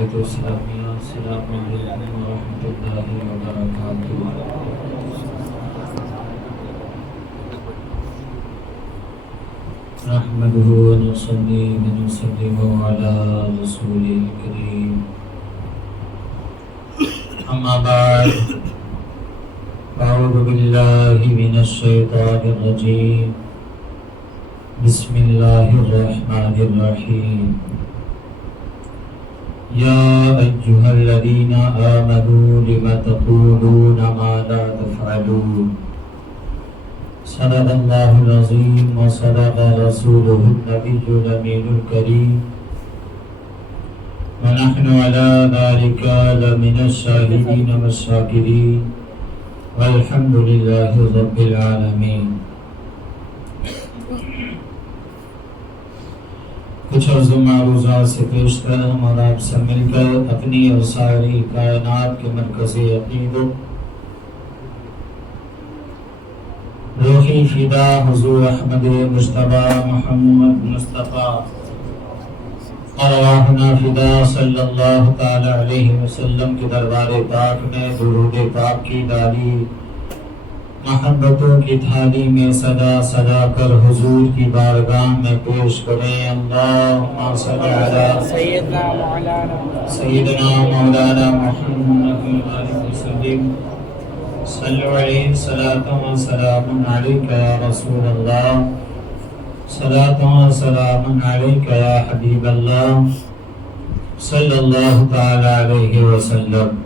السلام علیکم ورحمۃ اللہ وبرکاتہ۔ نحمده ونصلي ونسلم على رسوله الكريم، اما بعد، اعوذ باللہ من الشیطان الرجیم، بسم اللہ الرحمن الرحیم۔ یا ایھا الذین آمنوا لم تقولون ما لا تفعلون، صدق اللہ العظیم وصدق رسولہ النبی الامین الکریم، ونحن علی ذلک لمن الشاہدین والشاکرین، والحمد للہ رب العالمین۔ کچھ عرض و معروضات سے پیش کرم اور آپ سے مل کر اپنی اور ساری کائنات کے مرکز عقید روحی فدا حضور احمد مجتبی محمد مصطفیٰ ارواحنا فدا صلی اللہ تعالی علیہ وسلم کے دربار پاک میں درود پاک کی ڈالی محبتوں کی تھالی میں سجا سجا کر حضور کی بارگاہ میں پیش کریں۔ اللہم صل علی سیدنا مولانا محمد وسلم، صلو علیہ صلاۃ و سلام علیک یا رسول اللہ، صلاۃ و سلام علیک یا حبیب اللہ صلی اللہ تعالی علیہ وسلم۔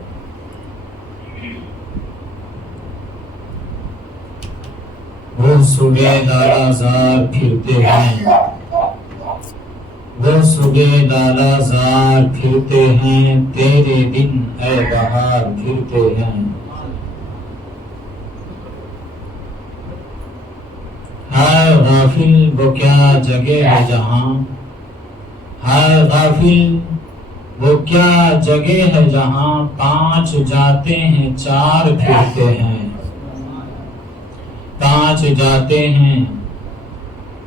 وہ صبح لالا زار پھرتے ہیں، وہ صبح لالا زار پھرتے ہیں، تیرے دن اے بہار پھرتے ہیں۔ ہائے غافل وہ کیا جگہ ہے جہاں، ہائے غافل وہ کیا جگہ ہے جہاں، پانچ جاتے ہیں چار پھرتے ہیں، پانچ جاتے ہیں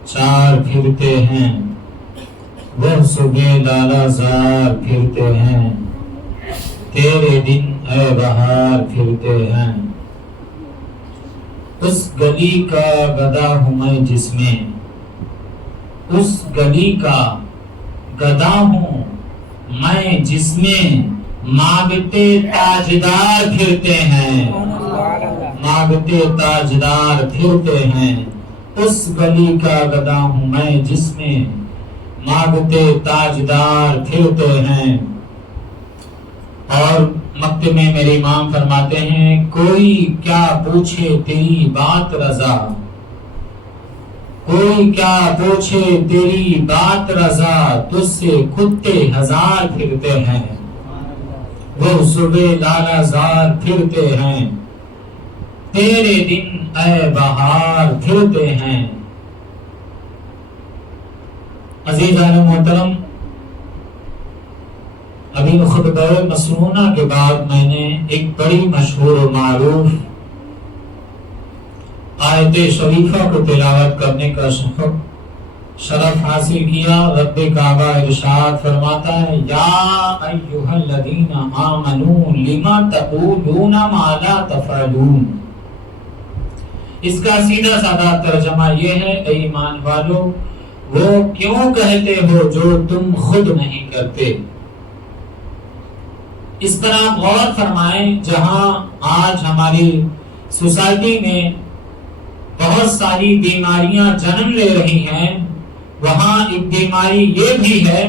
چار پھرتے ہیں، وہ صبح لالا زار پھرتے ہیں، تیرے دن اے بہار پھرتے ہیں۔ اس گلی کا گدا ہوں میں جس میں، اس گلی کا گدا ہوں میں جس میں مانگتے تاجدار پھرتے ہیں، مانگتے تاجدار پھرتے ہیں۔ اس گلی کا گدا ہوں میں جس میں مانگتے تاجدار پھرتے ہیں۔ اور مکتب میں میرے امام فرماتے ہیں، کوئی کیا پوچھے تیری بات رضا، کوئی کیا پوچھے تیری بات رضا، تجھ سے کتے ہزار پھرتے ہیں، وہ صبح لالا زار پھرتے ہیں، تیرے دن اے بہار پھرتے ہیں۔ عزیزان محترم، ابھی خطبہ مسنونہ کے بعد میں نے ایک بڑی مشہور و معروف آیت شریفہ کو تلاوت کرنے کا شرف حاصل کیا۔ رب کعبہ ارشاد فرماتا ہے، یا ایھا الذین آمنوا لم تقولون ما لا تفعلون۔ اس کا سیدھا سادہ ترجمہ یہ ہے، اے ایمان والو وہ کیوں کہتے ہو جو تم خود نہیں کرتے۔ اس طرح غور فرمائیں، جہاں آج ہماری سوسائٹی میں بہت ساری بیماریاں جنم لے رہی ہیں، وہاں ایک بیماری یہ بھی ہے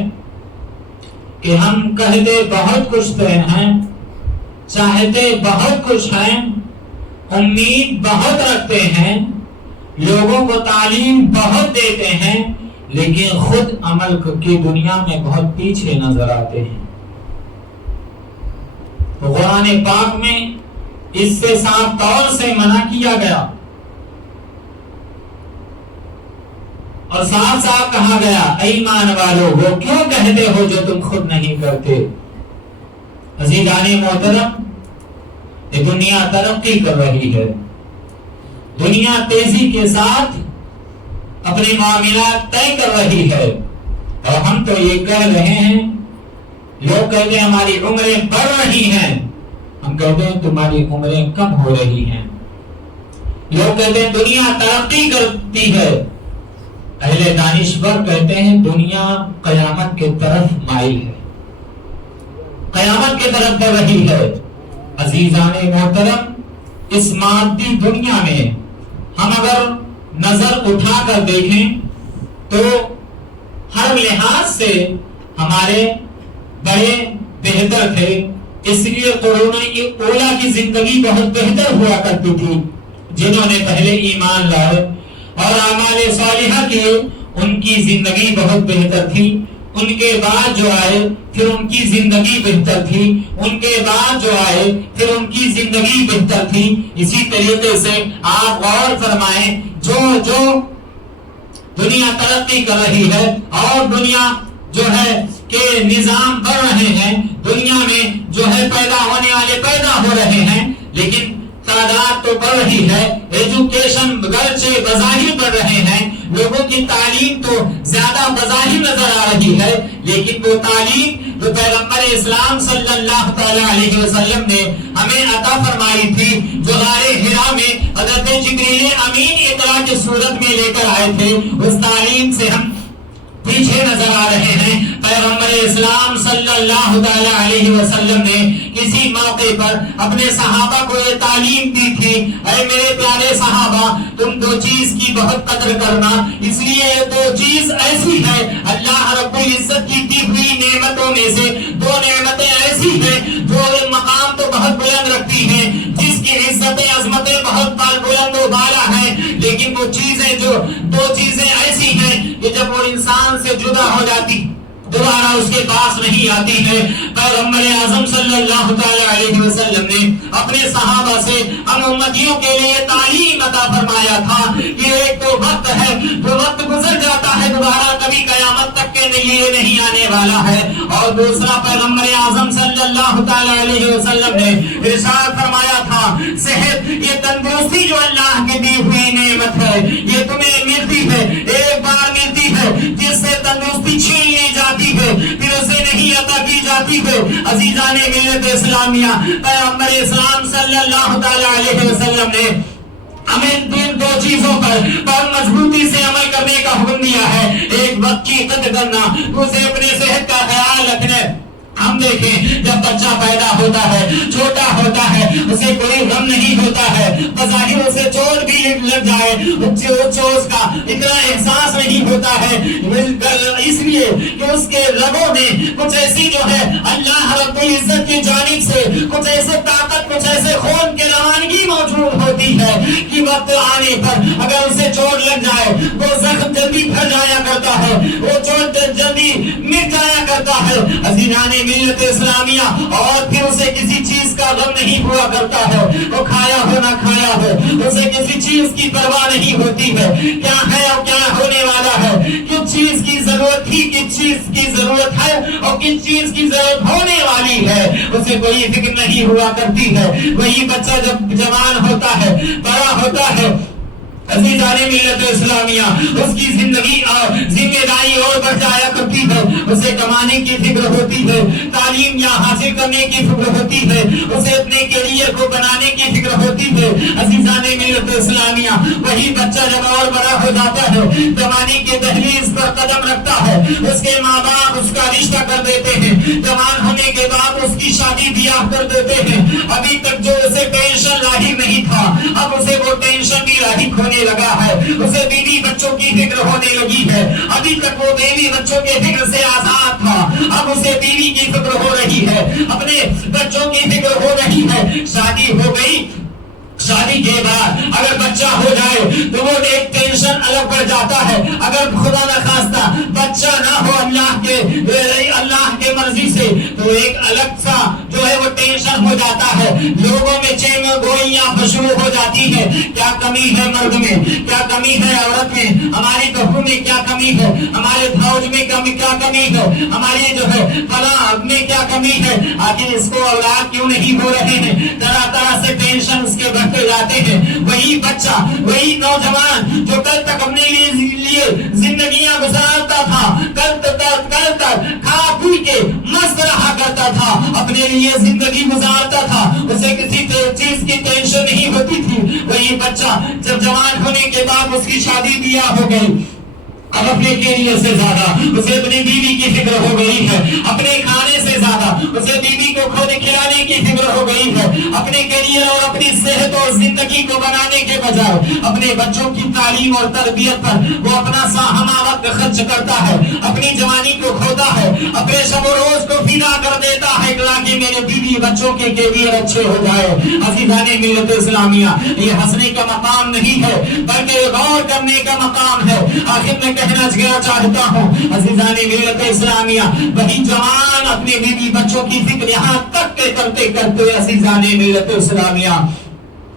کہ ہم کہتے بہت کچھ ہیں، چاہتے بہت کچھ ہیں، امید بہت رکھتے ہیں، لوگوں کو تعلیم بہت دیتے ہیں، لیکن خود عمل کی دنیا میں بہت پیچھے نظر آتے ہیں۔ تو قرآن پاک میں اس سے صاف طور سے منع کیا گیا اور صاف صاف کہا گیا، اے ایمان والو وہ کیوں کہتے ہو جو تم خود نہیں کرتے۔ عزیزان محترم، یہ دنیا ترقی کر رہی ہے، دنیا تیزی کے ساتھ اپنے معاملات طے کر رہی ہے، اور ہم تو یہ کہہ رہے ہیں لوگ کہتے ہیں ہماری عمریں بڑھ رہی ہیں، ہم کہتے ہیں تمہاری عمریں کم ہو رہی ہیں۔ لوگ کہتے ہیں دنیا ترقی کرتی ہے، اہل دانشور کہتے ہیں دنیا قیامت کی طرف مائل ہے، قیامت کی طرف بڑھ رہی ہے۔ عزیزان محترم، اس مادی دنیا میں ہم اگر نظر اٹھا کر دیکھیں تو ہر لحاظ سے ہمارے بڑے بہتر تھے، اس لیے قرون اولا کی زندگی بہت بہتر ہوا کرتی تھی۔ جنہوں نے پہلے ایمان لائے اور اعمال صالحہ کیے ان کی زندگی بہت بہتر تھی، ان کے بعد جو آئے پھر ان کی زندگی بہتر تھی، ان کے بعد جو آئے پھر ان کی زندگی بہتر تھی۔ اسی طریقے سے آپ غور فرمائیں، جو دنیا ترقی کر رہی ہے اور دنیا جو ہے کہ نظام بڑھ رہے ہیں، دنیا میں جو ہے پیدا ہونے والے پیدا ہو رہے ہیں، لیکن تعداد تو بڑھ رہی ہے، ایجوکیشن گرچہ بظاہر بڑھ رہے ہیں، لوگوں کی تعلیم تو زیادہ بظاہر نظر آ رہی ہے، لیکن وہ تعلیم جو پیغمبر اسلام صلی اللہ تعالی علیہ وسلم نے ہمیں عطا فرمائی تھی، جو غار حرا میں حضرت جبریل امین اقرا کی صورت میں لے کر آئے تھے، اس تعلیم سے ہم پیچھے نظر آ رہے ہیں۔ پیغمبر اسلام صلی اللہ تعالی علیہ وسلم نے کسی موقع پر اپنے صحابہ کو یہ تعلیم دی تھی، اے میرے پیارے صحابہ، تم دو چیز کی بہت قدر کرنا، اس لیے یہ دو چیز ایسی ہے، اللہ رب العزت کی دی ہوئی نعمتوں میں سے دو نعمتیں ایسی ہیں جو مقام تو بہت بلند رکھتی ہیں، جس کی عزت عظمتیں بہت بلند و بالا ہیں، لیکن وہ چیزیں جو دو چیزیں ایسی ہیں کہ جب وہ انسان سے جدا ہو جاتی دوبارہ اس کے پاس نہیں آتی ہے۔ پیغمبر اعظم صلی اللہ تعالی علیہ وسلم نے اپنے صحابہ سے ہم امتیوں کے لیے تعلیم عطا فرمایا تھا کہ ایک تو وقت ہے، وہ وقت گزر جاتا ہے، دوبارہ کبھی قیامت تک کے لیے نہیں آنے والا ہے، اور دوسرا پیغمبر اعظم صلی اللہ تعالی علیہ وسلم نے ارشاد فرمایا تھا، صحت یہ تندرستی جو اللہ کی دی ہوئی نعمت ہے، یہ تمہیں ملتی ہے، ایک بار ملتی ہے، جس سے تندرستی چھین لی جاتی ہے، پھر اسے نہیں عطا کی جاتی ہے۔ عزیزان ملت اسلامیہ، پیغمبر اسلام صلی اللہ تعالی علیہ وسلم نے ہمیں دو چیزوں پر بہت مضبوطی سے عمل کرنے کا حکم دیا ہے، ایک وقت کی قدر کرنا، اسے اپنے صحت کا خیال رکھنا۔ ہم دیکھیں جب بچہ پیدا ہوتا ہے، چھوٹا ہوتا ہے، اسے کوئی غم نہیں ہوتا ہے، بظاہر اسے چوٹ بھی لگ جائے چوٹ کا اتنا احساس نہیں ہوتا ہے، اس لیے کہ اس کے رگوں میں کچھ ایسی جو ہے اللہ رب العزت کی جانب سے کچھ ایسے طاقت، کچھ ایسے خون کی روانگی موجود ہوتی ہے کہ وقت آنے پر اگر اسے چوٹ لگ جائے وہ زخم جلدی بھر جایا کرتا ہے، وہ چوٹ جلدی مٹ جایا کرتا ہے۔ عزیزان ملت اسلامیہ، اور پھر اسے کسی چیز کا غم نہیں ہوا کرتا ہے، وہ کھایا ہو نہ کھایا ہو، اسے کسی چیز کی پرواہ نہیں ہوتی ہے، کیا ہے اور کیا ہونے والا ہے، کس چیز کی ضرورت تھی، کس چیز کی ضرورت ہے اور کس چیز کی ضرورت ہونے والی ہے، اسے کوئی فکر نہیں ہوا کرتی ہے۔ وہی بچہ جب جوان ہوتا ہے، بڑا ہوتا ہے، عزیزان ملت اسلامیہ، اس کی زندگی اور ذمہ داری اور بڑھ جایا کرتی ہے، اسے کمانے کی فکر ہوتی ہے، تعلیم یا حاصل کرنے کی فکر ہوتی ہے، اسے اپنے کیریئر کو بنانے کی فکر ہوتی ہے۔ عزیزان ملت اسلامیہ، وہی بچہ جب اور بڑا ہو جاتا ہے، کمانے کی دہلیز پر قدم رکھتا ہے، اس کے ماں باپ اس کا رشتہ کر دیتے ہیں، جوان ہونے کے بعد اس کی شادی بیاہ کر دیتے ہیں، ابھی تک جو اسے ٹینشن لاحق نہیں تھا، اب اسے وہ ٹینشن بھی لاحق ہونے لگا ہے، اسے بیوی بچوں کی فکر ہونے لگی ہے، ابھی تک وہ بیوی بچوں کے فکر سے آزاد تھا، اب اسے بیوی کی فکر ہو رہی ہے، اپنے بچوں کی فکر ہو رہی ہے، شادی ہو گئی، شادی کے بعد اگر بچہ ہو جائے تو وہ ایک ٹینشن الگ پڑ جاتا ہے، اگر خدا نخواستہ بچہ نہ ہو اللہ کے مرضی سے تو ایک الگ سا جو ہے وہ ٹینشن ہو جاتا ہے، لوگوں میں چین گوئیاں شروع ہو جاتی ہے، کیا کمی ہے مرد میں، کیا کمی ہے عورت میں، ہماری بہو میں کیا کمی ہے، ہمارے فوج میں کیا کمی ہے، ہماری جو ہے فلاں میں کیا کمی ہے، آخر اس کو اولاد کیوں نہیں ہو رہے ہیں، طرح طرح سے ٹینشن اس کے بڑھتے کرتے جاتے ہیں وہی بچہ، وہی نوجوان جو کل تک اپنے لیے زندگیاں گزارتا تھا، کل تک کھا پی کے مست رہا کرتا تھا، اپنے لیے زندگی گزارتا تھا، اسے کسی چیز کی ٹینشن نہیں ہوتی تھی، وہی بچہ جب جوان ہونے کے بعد اس کی شادی بیاہ ہو گئی، اب اپنے کیریئر سے زیادہ اسے اپنی بیوی کی فکر ہو گئی ہے، اپنے کھانے سے زیادہ اسے بیوی کو خود کھلانے کی فکر ہو گئی ہے، اپنے کیریئر اور اپنی صحت اور زندگی کو بنانے کے بجائے اپنے بچوں کی تعلیم اور تربیت پر وہ اپنا ہمہ وقت خرچ کرتا ہے، اپنی جوانی کو کھوتا ہے، اپنے شب و روز کو فدا کر دیتا ہے تاکہ میرے بیوی بچوں کے کیریئر اچھے ہو جائے۔ عزیزان ملت اسلامیہ، یہ ہنسنے کا مقام نہیں ہے بلکہ غور کرنے کا مقام ہے۔ آخر میں کہنا چاہتا ہوں عزیزان ملت اسلامیہ، وہی جوان اپنے بیوی بچوں کی فکر یہاں تک کے کرتے کرتے عزیزان ملت اسلامیہ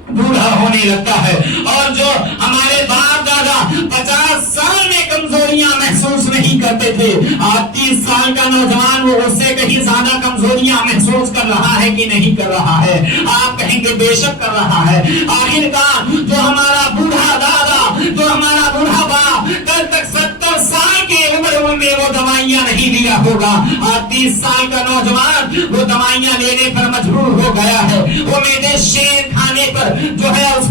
بوڑھا ہونے لگتا ہے، اور جو ہمارے باپ دادا 50 سال میں کمزوریاں محسوس نہیں کرتے تھے، آج 30 سال کا نوجوان وہ اس سے کہیں زیادہ کمزوریاں محسوس کر رہا ہے کہ نہیں کر رہا ہے؟ آپ کہیں گے بے شک کر رہا ہے۔ آخرکار جو ہمارا بوڑھا دادا، جو ہمارا بوڑھا باپ کل تک 70 سال کی عمر میں وہ دوائیاں نہیں لیا ہوگا، آج 30 سال کا نوجوان وہ دوائیاں لینے پر مجبور ہو گیا ہے، وہ میرے شیر کھانے پر جو ہے اس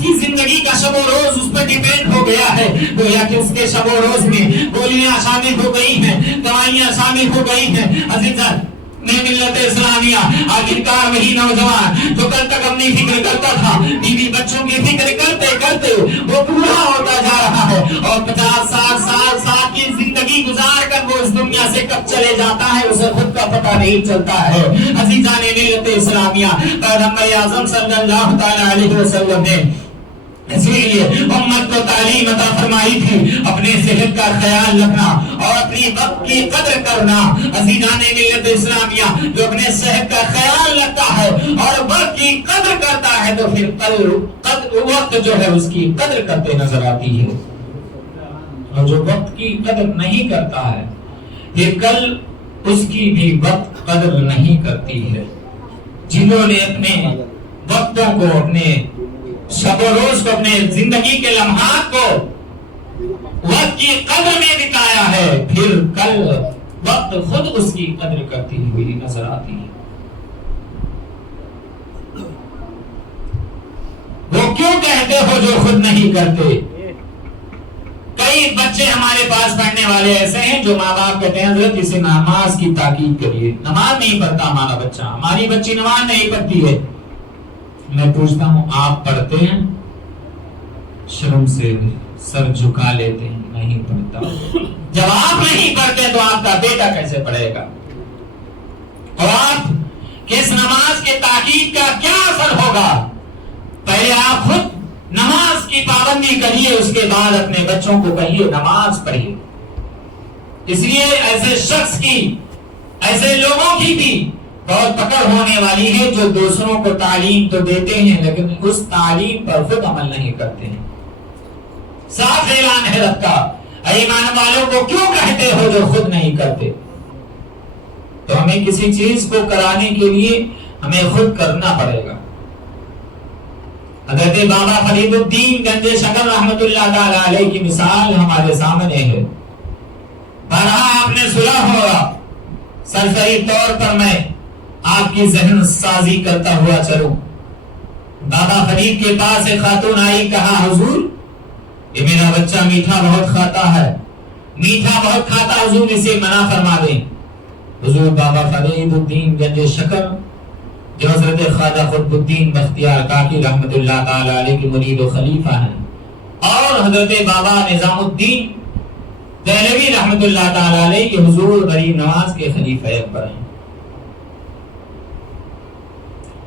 کی زندگی کا شب و روز اس پر ڈیپینڈ ہو گیا ہے، گویا کہ اس کے شب و روز میں گولیاں شامل ہو گئی ہیں، دوائیاں شامل ہو گئی ہیں۔ عزیزان ملت اسلامیہ، آخرکار وہی نوجوان جو کل تک اپنی فکر کرتا تھا، بیوی بچوں کی فکر کرتے کرتے وہ بوڑھا ہوتا جا رہا ہے، اور 50 سال کی زندگی گزار کر وہ اس دنیا سے کب چلے جاتا ہے اسے خود کا پتہ نہیں چلتا ہے۔ عزیزان ملت اسلامیہ، پیغمبر اعظم صلی اللہ تعالی علیہ وسلم نے اس لیے امت کو تعلیم عطا فرمائی تھی اپنے صحت کا خیال رکھنا اور اپنی وقت کی قدر کرنا۔ عزیزان ملت اسلامیہ، جو اپنے صحت کا خیال رکھتا ہے اور وقت کی قدر کرتا ہے تو پھر وقت جو ہے اس کی قدر کرتے نظر آتی ہے، اور جو وقت کی قدر نہیں کرتا ہے پھر کل اس کی بھی وقت قدر نہیں کرتی ہے۔ جنہوں نے اپنے وقتوں کو، اپنے شب و روز کو، اپنے زندگی کے لمحات کو وقت کی قدر میں بتایا ہے، پھر کل وقت خود اس کی قدر کرتی ہوئی نظر آتی ہے۔ وہ کیوں کہتے ہو جو خود نہیں کرتے؟ کئی بچے ہمارے پاس پڑھنے والے ایسے ہیں جو ماں باپ کہتے ہیں حضرت اسے نماز کی تاکید کریے، نماز نہیں پڑھتا ہمارا بچہ، ہماری بچی نماز نہیں پڑھتی ہے۔ میں پوچھتا ہوں آپ پڑھتے ہیں؟ شرم سے سر جھکا لیتے ہیں، نہیں پڑھتا۔ جب آپ نہیں پڑھتے تو آپ کا بیٹا کیسے پڑھے گا؟ اور آپ کس نماز کے تاکید کا کیا اثر ہوگا؟ پہلے آپ خود نماز کی پابندی کریے، اس کے بعد اپنے بچوں کو کہیے نماز پڑھیے۔ اس لیے ایسے شخص کی، ایسے لوگوں کی بھی بہت پکڑ ہونے والی ہے جو دوسروں کو تعلیم تو دیتے ہیں لیکن اس تعلیم پر خود عمل نہیں کرتے ہیں۔ صاف اعلان ہے رب کا، اے ایمان والوں کو کیوں کہتے ہو جو خود نہیں کرتے؟ تو ہمیں کسی چیز کو کرانے کے لیے ہمیں خود کرنا پڑے گا۔ حضرت بابا فرید الدین گنج شکر رحمت اللہ تعالی علیہ کی مثال ہمارے سامنے ہے۔ بارہا آپ نے سنا ہوگا، سرسری طور پر میں آپ کی ذہن سازی کرتا ہوا چلوں۔ بابا فرید کے پاس ایک خاتون آئی، کہا حضور یہ میرا بچہ میٹھا بہت کھاتا ہے، میٹھا بہت کھاتا، حضور اسے منع فرما دیں۔ حضور بابا فرید الدین گنج شکر جو حضرت خواجہ قطب الدین بختیار کاکی رحمت اللہ تعالی علیہ کے مرید و خلیفہ ہیں، اور حضرت بابا نظام الدین دہلوی رحمت اللہ تعالی علیہ کے حضور غریب نواز کے خلیفہ اکبر ہیں۔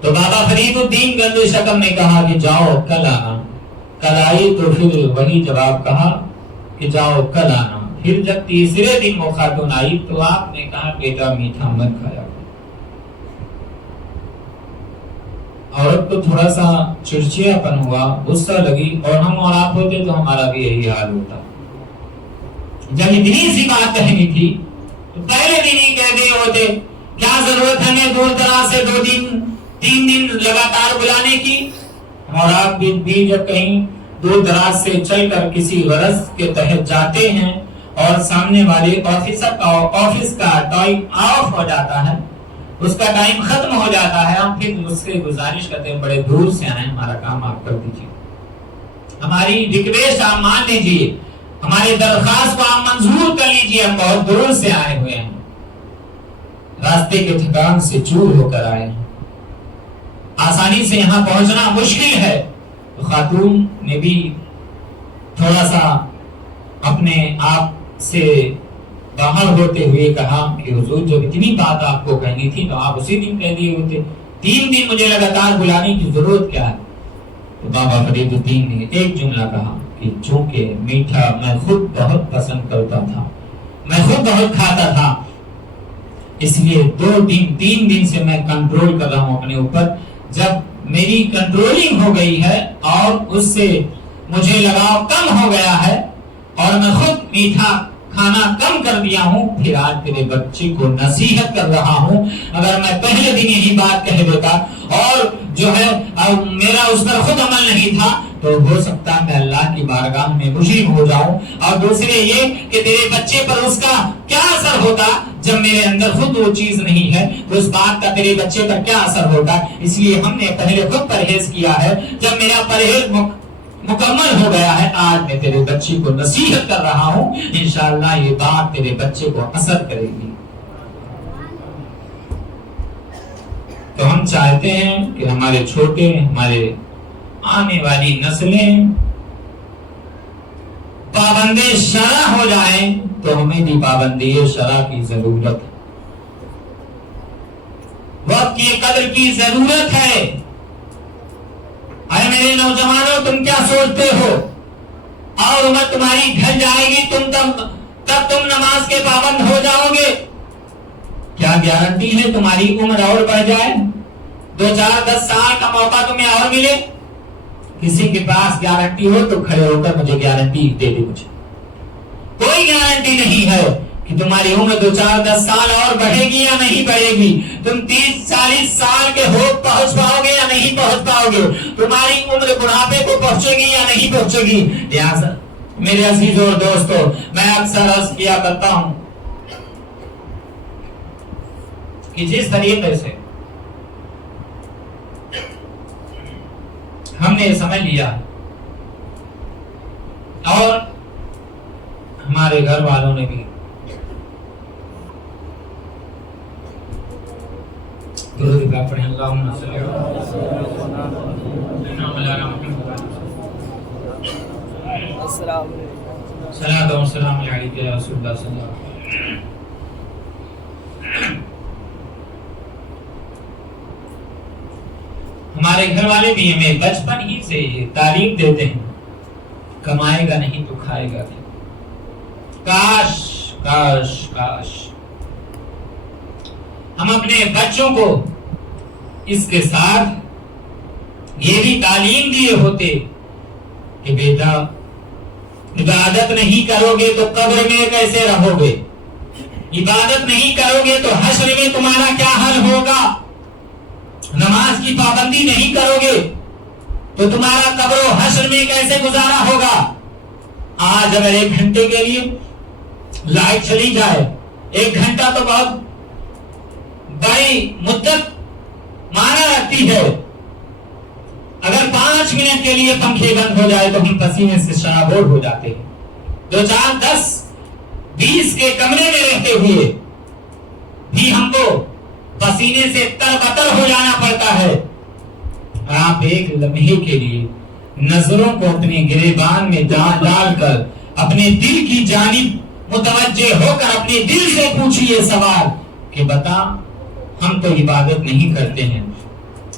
تو بابا فرید الدین گنج شکر نے کہا کہ جاؤ کل آنا۔ کل آئی تو پھر وہی جواب کہا کہ جاؤ کل آنا۔ پھر جب تیسرے دن وہ خاتون آئی تو آپ نے کہا بیٹا میٹھا مت کھایا۔ عورت کو تھوڑا سا چڑچڑا پن ہوا، غصہ لگی، اور ہم اور آپ ہوتے تو ہمارا بھی یہی حال ہوتا۔ جب اتنی سی بات کہنی تھی تو پہلے دن ہی کہہ گئے ہوتے، کیا ضرورت ہمیں دور دراز سے 2 دن 3 دن لگاتار بلانے کی؟ اور آپ بھی جب کہیں دور دراز سے چل کر کسی غرض کے تحت جاتے ہیں اور سامنے والے آفس کا ٹائم آف ہو جاتا ہے، اس کا ٹائم ختم ہو جاتا ہے، ہم پھر اس سے گزارش کرتے ہیں بڑے دور سے آئے، ہمارا کام آپ کر دیجیے، ہماری ریکویسٹ آپ مان لیجیے، ہماری درخواست کو آپ منظور کر لیجیے، ہم بہت دور سے آئے ہوئے ہیں، راستے کے تھکان سے چور ہو کر آئے ہیں، آسانی سے یہاں پہنچنا مشکل ہے۔ تو خاتون نے بھی تھوڑا سا اپنے آپ سے باہر ہوتے ہوئے کہا کہ حضور جب اتنی بات آپ کو کہنی تھی تو آپ اسی دن کہہ دیے ہوتے، 3 دن مجھے لگاتار بلانے کی ضرورت کیا ہے؟ تو بابا فرید الدین نے ایک جملہ کہا کہ چونکہ میٹھا میں خود بہت پسند کرتا تھا، میں خود بہت کھاتا تھا، اس لیے 3 دن سے میں کنٹرول کر رہا ہوں اپنے اوپر، جب میری کنٹرولنگ ہو گئی ہے اور اس سے مجھے لگاؤ کم ہو گیا ہے اور میں خود میٹھا کھانا کم کر دیا ہوں، پھر آج تیرے بچے کو نصیحت کر رہا ہوں، اگر میں پہلے دن یہی بات کہہ دیتا اور جو ہے میرا اس پر خود عمل نہیں تھا تو ہو سکتا ہے میں اللہ کی بارگاہ میں مجرم ہو جاؤں، اور دوسرے یہ کہ تیرے بچے پر اس کا کیا اثر ہوتا جب میرے اندر خود وہ چیز نہیں ہے، تو اس بات کا تیرے بچے پر کیا اثر ہوگا، اس لیے ہم نے پہلے خود پرہیز کیا ہے، جب میرا پرہیز مکمل ہو گیا ہے آج میں تیرے بچے کو نصیحت کر رہا ہوں، انشاءاللہ یہ بات تیرے بچے کو اثر کرے گی۔ تو ہم چاہتے ہیں کہ ہمارے چھوٹے، ہمارے آنے والی نسلیں پابند شرع ہو جائیں، تو ہمیں بھی پابندی شرع کی ضرورت ہے، وقت کی قدر کی ضرورت ہے۔ اے میرے نوجوانوں، تم کیا سوچتے ہو؟ اور عمر تمہاری ڈھل جائے گی تب تم نماز کے پابند ہو جاؤ گے؟ کیا گارنٹی ہے تمہاری عمر اور بڑھ جائے، 2 4 10 سال کا موقع تمہیں اور ملے؟ کسی کے پاس گارنٹی ہو تو کھڑے ہو کر مجھے گارنٹی دے دے، مجھے کوئی گارنٹی نہیں ہے کہ تمہاری عمر 2 4 10 سال اور بڑھے گی یا نہیں بڑھے گی، تم 30 40 سال کے ہو پہنچ پاؤ گے یا نہیں پہنچ پاؤ گے، تمہاری عمر بڑھاپے کو پہنچے گی یا نہیں پہنچے گی۔ لہٰذا میرے عزیز اور دوستو، میں اکثر عرض کیا کرتا ہوں کہ جس طریقے سے ہم نے سمجھ لیا اور ہمارے گھر والوں نے بھی درود پڑھیں، اللہم صلی صلاۃ و سلام علیک یا رسول اللہ صلی اللہ علیہ وسلم۔ ہمارے گھر والے بھی ہمیں بچپن ہی سے تعلیم دیتے ہیں، کمائے گا نہیں تو کھائے گا نہیں۔ کاش کاش کاش ہم اپنے بچوں کو اس کے ساتھ یہ بھی تعلیم دیے ہوتے کہ بیٹا عبادت نہیں کرو گے تو قبر میں کیسے رہو گے، عبادت نہیں کرو گے تو حشر میں تمہارا کیا حل ہوگا، نماز کی پابندی نہیں کرو گے تو تمہارا قبر و حشر میں کیسے گزارا ہوگا۔ آج اگر 1 گھنٹے کے لیے لائٹ چلی جائے، 1 گھنٹہ تو بہت بڑی مدت مانا رکھتی ہے، اگر 5 منٹ کے لیے پنکھے بند ہو جائے تو ہم پسینے سے شرابور ہو جاتے ہیں، 2 4 10 20 کے کمرے میں رہتے ہوئے بھی ہم کو پسینے سے تربتر ہو جانا پڑتا ہے۔ آپ ایک لمحے کے لیے نظروں کو اپنے گریبان میں ڈال کر اپنے دل کی جانب متوجہ ہو کر اپنے دل سے پوچھئے سوال کہ بتا، ہم تو عبادت نہیں کرتے ہیں،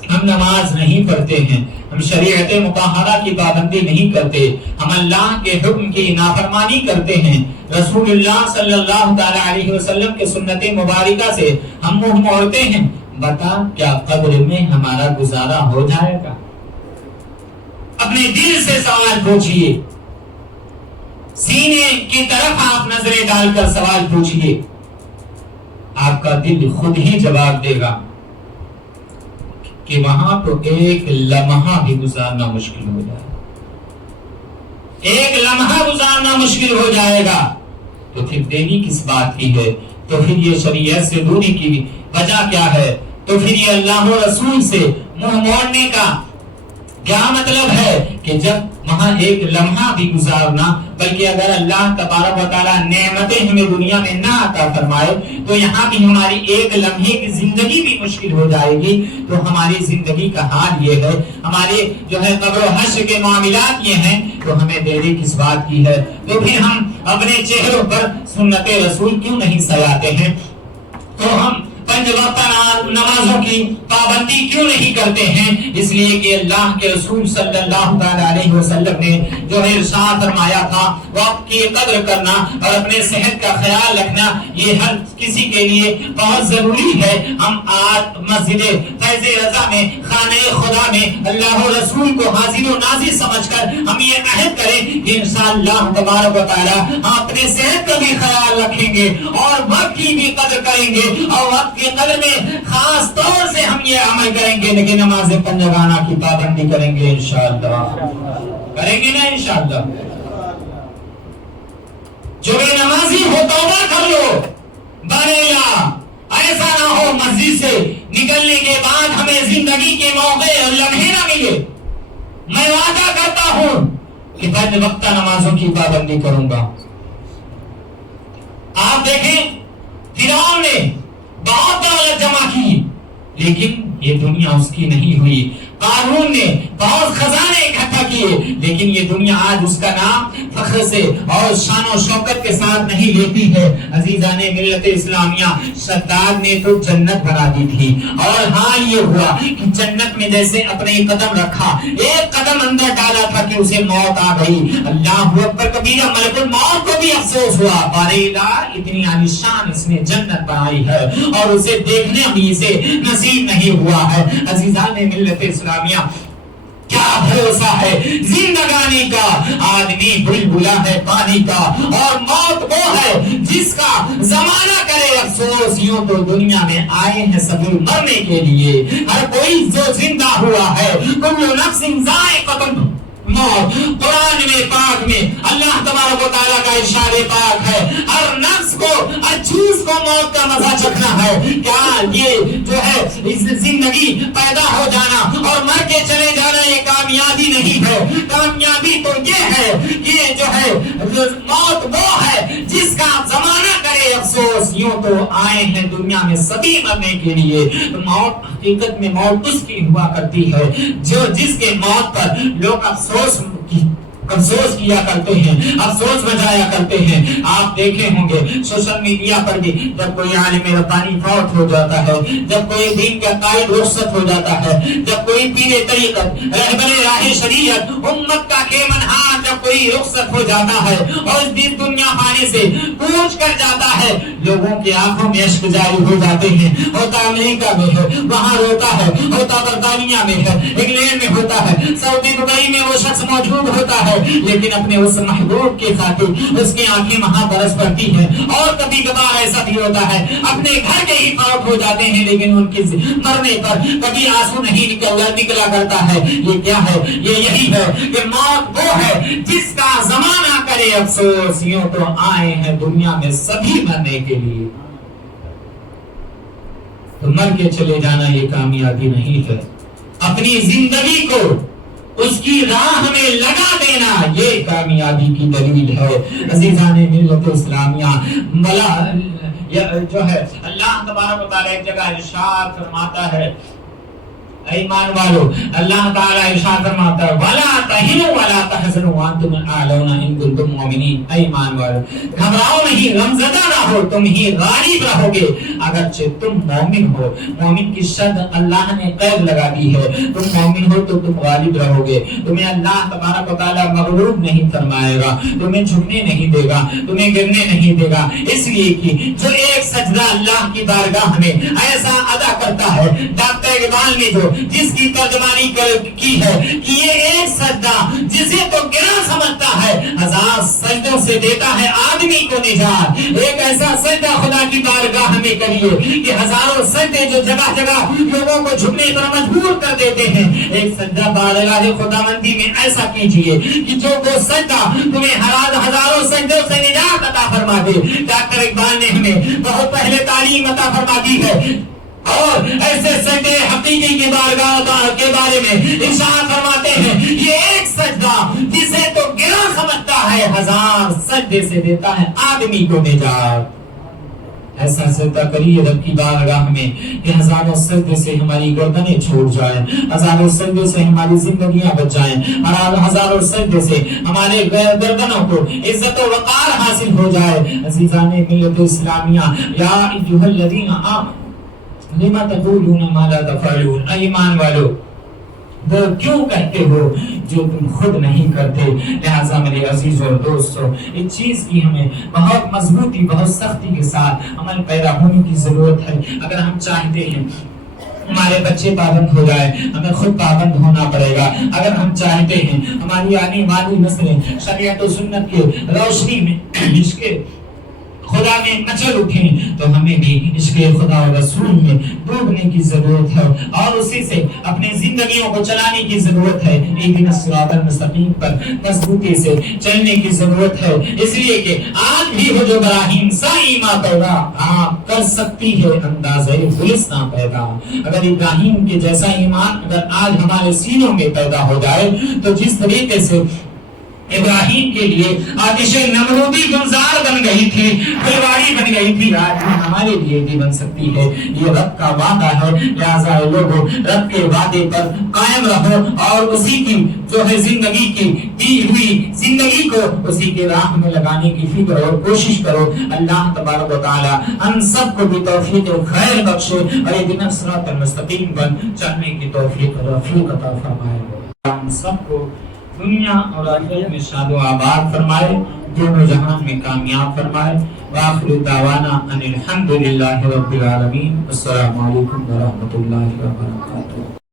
ہم نماز نہیں پڑھتے ہیں، ہم شریعت مطہرہ کی پابندی نہیں کرتے، ہم اللہ کے حکم کی نافرمانی کرتے ہیں، رسول اللہ صلی اللہ تعالی علیہ وسلم کے سنت مبارکہ سے ہم منہ موڑتے ہیں، بتا کیا قبر میں ہمارا گزارا ہو جائے گا؟ اپنے دل سے سوال پوچھئے، سینے کی طرف آپ نظریں ڈال کر سوال پوچھئے، آپ کا دل خود ہی جواب دے گا۔ کہ وہاں تو ایک لمحہ بھی گزارنا مشکل ہو جائے، ایک لمحہ گزارنا مشکل ہو جائے گا، تو پھر دیری کس بات کی ہے؟ تو پھر یہ شریعت سے دوری کی وجہ کیا ہے؟ تو پھر یہ اللہ و رسول سے منہ موڑنے کا کیا مطلب ہے کہ جب وہاں ایک لمحہ بھی گزارنا، بلکہ اگر اللہ تبارک و تعالیٰ نعمتیں ہمیں دنیا میں نہ عطا فرمائے تو یہاں بھی ہماری ایک لمحے کی زندگی بھی مشکل ہو جائے گی، تو ہماری زندگی کا حال یہ ہے، ہمارے جو ہے قبر و حشر کے معاملات یہ ہیں، تو ہمیں دیری کس بات کی ہے؟ تو پھر ہم اپنے چہروں پر سنت رسول کیوں نہیں سجاتے ہیں؟ تو ہم 5 وقت نمازوں کی پابندی کیوں نہیں کرتے ہیں؟ اس لیے کہ اللہ کے رسول صلی اللہ علیہ وسلم نے جو ارشاد فرمایا تھا، وقت کی قدر کرنا اور اپنے صحت کا خیال رکھنا یہ ہر کسی کے لیے بہت ضروری ہے۔ ہم آج مسجد فیض رضا میں، خانہ خدا میں اللہ و رسول کو حاضر و ناظر سمجھ کر ہم یہ عہد کریں کہ انشاءاللہ تبارک و تعالی ہم اپنے صحت کا بھی خیال رکھیں گے اور وقت کی بھی قدر کریں گے، اور وقت کی قدر میں خاص طور سے ہم یہ عمل کریں گے کہ نماز پنجگانہ کی پابندی کریں گے، انشاءاللہ کریں گے نا انشاءاللہ۔ جو بے نمازی ہو توبہ کر لو، بریلا ایسا نہ ہو مسجد سے نکلنے کے بعد ہمیں زندگی کے موقع اور لمحے نہ ملے۔ میں وعدہ کرتا ہوں کہ 5 وقت نمازوں کی پابندی کروں گا۔ آپ دیکھیں فرعون نے بہت دولت جمع کی لیکن یہ دنیا اس کی نہیں ہوئی، قارون نے بہت خزانے اکٹھا کیے لیکن یہ دنیا آج اس کا نام فخر سے اور شان و شوکت کے ساتھ نہیں لیتی ہے۔ عزیزان ملت اسلامیہ، شداد نے تو جنت بنا دی تھی، اور حال یہ ہوا کہ جنت میں جیسے اپنے قدم رکھا، ایک قدم اندر ڈالا تھا کہ اسے موت آ گئی۔ اللہ اکبر کبیرہ، ملک الموت کو بھی افسوس ہوا، باریلا اتنی عالیشان اس نے جنت بنائی ہے اور اسے دیکھنے بھی اسے نصیب نہیں ہوا ہے۔ عزیزان ملت اسلامیہ، کیا بھروسہ ہے زندگانی کا؟ آدمی بلبلا ہے پانی کا، اور موت وہ ہے جس کا زمانہ کرے افسوس۔ یوں تو دنیا میں آئے ہیں سبھی مرنے کے لیے، ہر کوئی جو زندہ ہوا ہے، کل نفس ذائقۃ موت۔ قرآن میں پاک میں اللہ تبارک و تعالیٰ کا ارشاد پاک ہے، ہر نفس کو، ہر چیز کو موت کا مزہ چکھنا ہے۔ کیا یہ جو ہے اس زندگی پیدا ہو جانا اور مر کے چلے جانا یہ کامیابی نہیں ہے؟ کامیابی تو یہ ہے کہ جو ہے موت وہ ہے جس کا زمانہ کرے افسوس۔ یوں تو آئے ہیں دنیا میں سبھی مرنے کے لیے، موت حقیقت میں موت اس کی ہوا کرتی ہے جو جس کے موت پر لوگ افسوس کیا کرتے ہیں، افسوس بجایا کرتے ہیں۔ آپ دیکھے ہوں گے سوشل میڈیا پر بھی، جب کوئی عالم ربانی فوت ہو جاتا ہے، جب کوئی دین کا قائد رخصت ہو جاتا ہے، جب کوئی پیر طریقت، رہبر راہ شریعت، امت کا خیمنہار جب کوئی رخصت ہو جاتا ہے اور اس دنیا پانے سے کوچ کر جاتا ہے، لوگوں کی آنکھوں میں اشک جاری ہو جاتے ہیں۔ ہوتا امریکہ میں ہے وہاں روتا ہے، ہوتا برطانیہ میں ہے، انگلینڈ میں ہوتا ہے، سعودی دبئی میں وہ شخص موجود ہوتا ہے، لیکن اپنے اس محبوب کی خاطر اس کی آنکھیں وہاں برس پڑتی ہیں۔ اور کبھی کبھار ایسا بھی ہوتا ہے اپنے گھر کے ہی فوت ہو جاتے ہیں لیکن ان کے مرنے پر کبھی آنسو نہیں نکلا کرتا ہے۔ یہ کیا ہے؟ یہ یہی ہے کہ موت وہ ہے جس کا زمانہ کرے افسوس۔ یوں تو آئے ہیں دنیا میں سبھی مرنے کے لیے، تو مر کے چلے جانا یہ کامیابی نہیں ہے۔ اپنی زندگی کو اس کی راہ میں لگا دینا یہ کامیابی کی دلیل ہے۔ عزیزان ملت اسلامیہ، جو ہے اللہ تبارک و تعالیٰ ایک جگہ ارشاد فرماتا ہے، ایمان والو، اللہ تعالیٰ ارشاد فرماتا ہے وَلَا تَهِنُوا وَلَا تَحْزَنُوا وَأَنْتُمُ الْأَعْلَوْنَ إِن كُنتُم مُؤْمِنِينَ۔ ایمان والو، گھبراؤ نہیں، غمزدہ نہ ہو، تم ہی غالب رہو گے اگرچہ تم مومن ہو۔ مومن کی شرط اللہ نے قید لگا دی ہے، تم مومن ہو تو تم غالب رہو گے، تمہیں اللہ تبارک و تعالیٰ مغلوب نہیں فرمائے گا، تمہیں جھکنے نہیں دے گا، تمہیں گرنے نہیں دے گا۔ اس لیے کہ جو ایک سجدہ اللہ کی بارگاہ میں ایسا ادا کرتا ہے، ڈاکٹر اقبال نے جو جس کی ترجمانی کی ہے کہ یہ ایک سجدہ جسے تو گرا سمجھتا ہے 1000 سجدوں سے دیتا ہے آدمی کو نجات. ایک ایسا سجدہ خدا کی بارگاہ میں کریے کہ ہزاروں سجدے جو جگہ جگہ لوگوں کو جھکنے پر مجبور کر دیتے ہیں, ایک سجدہ بارگاہ خداوندی میں ایسا کیجئے کہ جو وہ سجدہ تمہیں ہزاروں سجدوں سے نجات عطا فرما دے. ڈاکٹر اقبال نے ہمیں بہت پہلے تعلیم عطا فرما دی ہے اور ایسے سجدے حقیقی کی بارگاہ کے بارے میں ارشاد فرماتے ہیں یہ ایک سجدہ جسے تو گرا سمجھتا ہے 1000 سجدے سے دیتا ہے آدمی کو نجات. ایسا سجدہ کریے رب کی بارگاہ میں کہ ہزاروں سجدے سے ہماری گردنیں چھوٹ جائیں, ہزاروں سجدے سے ہماری زندگیاں بچ جائیں, اور ہزاروں سجدے سے ہمارے گردنوں کو عزت و وقار حاصل ہو جائے. عزیزان ملت اسلامیہ, یا ایھا الذین آمنوا لما تقولون ما لا تفعلون, ایمان والو وہ کیوں کہتے ہو جو تم خود نہیں کرتے. لہذا میرے عزیز اور دوستو, اس چیز کی ہمیں بہت مضبوطی بہت سختی کے ساتھ عمل پیدا ہونے کی ضرورت ہے. اگر ہم چاہتے ہیں ہمارے بچے پابند ہو جائے, ہمیں خود پابند ہونا پڑے گا. اگر ہم چاہتے ہیں ہماری آنے والی نسلیں شریعت و سنت کے روشنی میں عشق خدا میں مچل اٹھیں تو ہمیں بھی عشق خدا و رسول میں ڈوبنے کی ضرورت ہے اور اسی سے اپنے زندگیوں کو چلانے کی ضرورت ہے. اہدنا الصراط المستقیم پر مضبوطی سے چلنے کی ضرورت ہے, اس لیے کہ آج بھی ہو جو براہیم سا ایمان پیدا آپ کر سکتی ہے اندازہ گلستان پیدا. اگر ابراہیم کے جیسا ایمان اگر آج ہمارے سینوں میں پیدا ہو جائے تو جس طریقے سے ابراہیم کے لیے آتش نمرودی گلزار بن گئی تھی, پھلواری بن گئی تھی, آج ہمارے لیے بھی بن سکتی ہے. یہ رب کا وعدہ ہے. لہذا لوگوں رب کے وعدے پر قائم رہو اور اسی کی جو ہے زندگی کی دی ہوئی زندگی کو اسی کے راہ میں لگانے کی فکر اور کوشش کرو. اللہ تبارک و تعالی ہم سب کو بھی توفیق خیر بخشے اور اہدنا الصراط المستقیم پر چلنے کی توفیق عطا فرمائے. ہم سب کو دنیا اور آخرت میں شاد و آباد فرمائے, دونوں جہان میں کامیاب فرمائے. وآخر دعوانا ان الحمد للہ رب العالمین. السلام علیکم ورحمۃ اللہ وبرکاتہ.